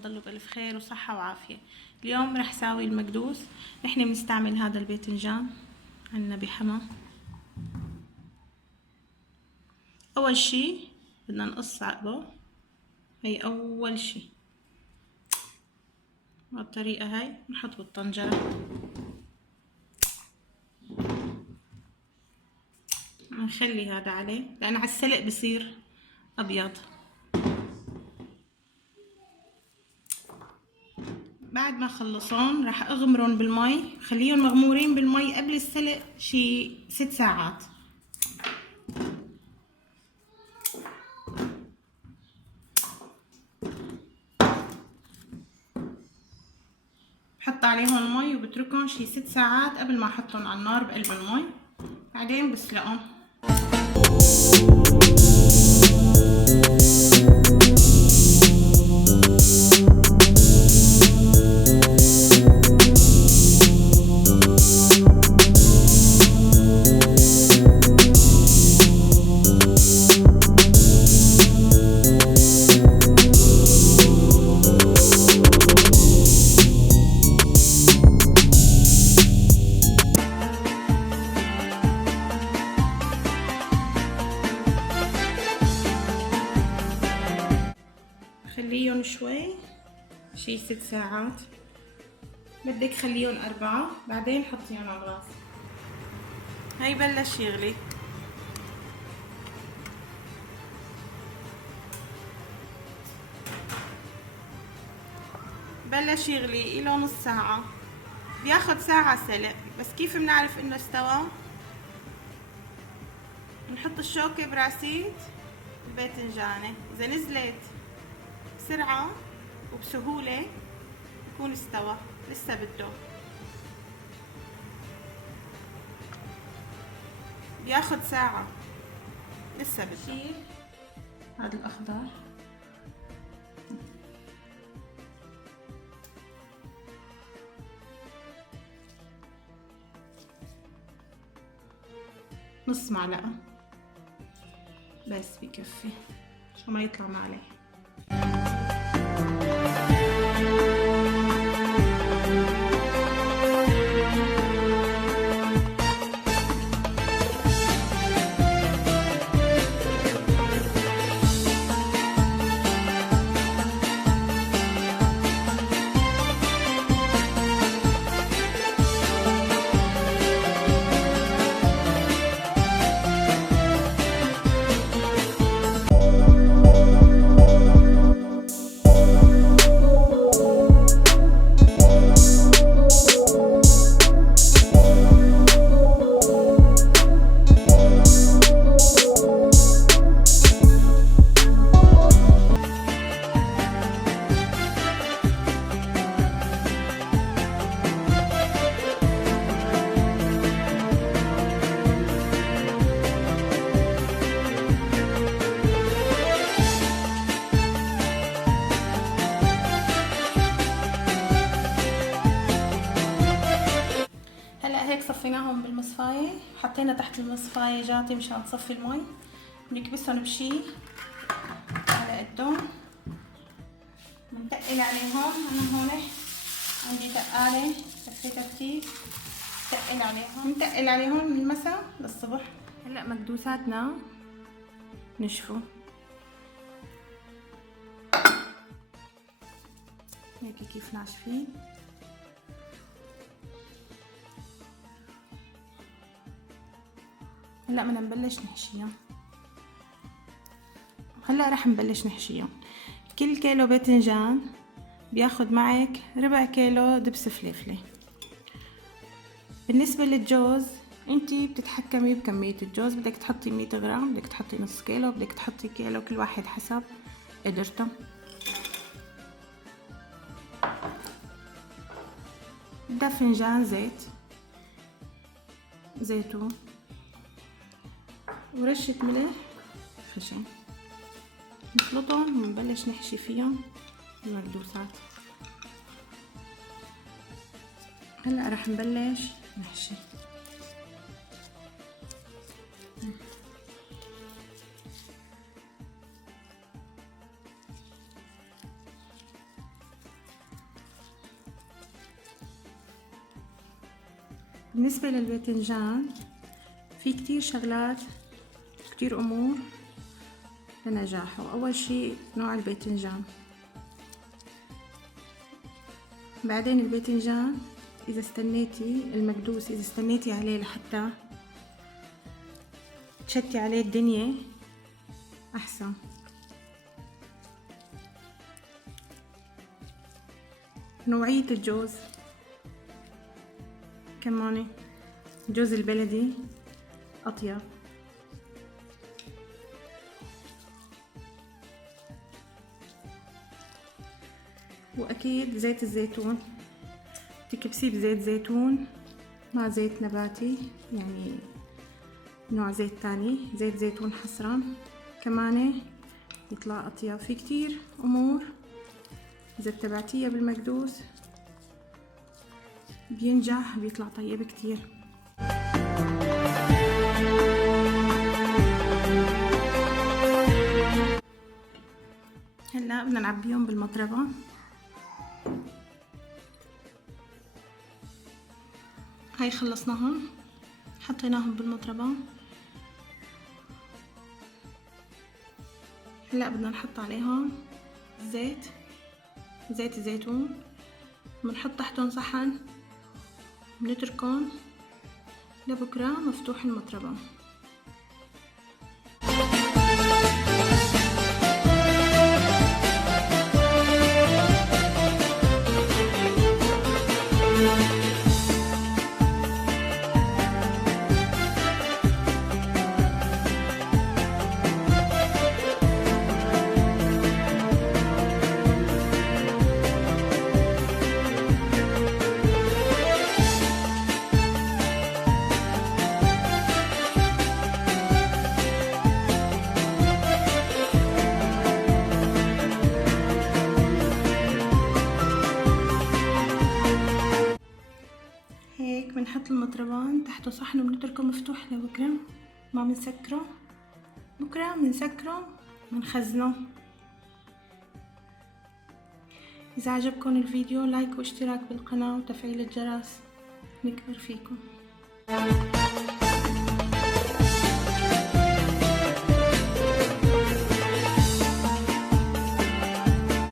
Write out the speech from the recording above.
تضلوا بألف خير وصحة وعافية. اليوم رح ساوي المكدوس. نحن بنستعمل هذا الباذنجان عنا بحما. أول شي بدنا نقص عقبه، هي أول شي بالطريقة هاي. نحط بالطنجرة، نخلي هذا عليه لأن على السلق بصير أبيض. بعد ما خلصون راح اغمرهم بالمي، خليهم مغمورين بالمي قبل السلق شي 6 ساعات. بحط عليهم المي وبتركهم شي 6 ساعات قبل ما احطهم على النار بقلب المي، بعدين بسلقهم. خليهم شوي شي 6 ساعات، بدك خليهم 4، بعدين حطيهم على الغاز. هاي بلش يغلي. بلش يغلي إله نص ساعة، بياخد ساعة سلق. بس كيف بنعرف انه استوى؟ نحط الشوكة براسية الباذنجانة، اذا نزلت بسرعة وبسهولة يكون استوى. لسه بده بياخد ساعة، لسه بده. شيل هذا الأخضر، نص معلقة بس بكفي عشان ما يطلع معلي. هيك صفيناهم بالمصفاية، حطينا تحت المصفاية جاتي مشان تصفي المي. بنكبسهم بشي على قدهم، بنتقل عليهم. انا هون عندي تقالة لفيتها كتير، بنتقل عليهم بنتقل عليهم من المساء للصبح. هلا مكدوساتنا نشفوا هيك كيف ناشفين. هلا بدنا نبلش نحشيهم. هلا رح نبلش نحشيهم. كل كيلو باذنجان بياخد معك ربع كيلو دبس فليفله. بالنسبه للجوز انتي بتتحكمي بكميه الجوز، بدك تحطي 100 غرام، بدك تحطي نص كيلو، بدك تحطي كيلو، كل واحد حسب قدرته. بدها فنجان زيتون ورشة ملح خشن. نخلطهم ونبلش نحشي فيهم المكدوسات. هلا رح نبلش نحشي. بالنسبة للباذنجان في كتير شغلات، كتير أمور لنجاحه. أول شي نوع الباذنجان، بعدين الباذنجان إذا استنيتي المكدوس، إذا استنيتي عليه لحتى تشتي عليه الدنيا أحسن. نوعية الجوز كمان، الجوز البلدي أطيب. وأكيد زيت الزيتون، تكبسيه بزيت زيتون مع زيت نباتي، يعني نوع زيت تاني، زيت زيتون حصرا كمان يطلع أطيب. في كتير أمور إذا اتبعتيها بالمكدوس بينجح، بيطلع طيب كتير. هلا بدنا نعبيهم بالمطربة. هاي خلصناهم، حطيناهم بالمطربة. هلا بدنا نحط عليهم زيت الزيتون، بنحط تحتهم صحن، بنتركهم لبكرة مفتوح المطربة. هيك بنحط المطربان تحته صحن وبنتركه مفتوح لبكرة، ما بنسكره. بكرة بنسكره بنخزنه. إذا عجبكم الفيديو لايك واشتراك بالقناة وتفعيل الجرس، نكبر فيكم.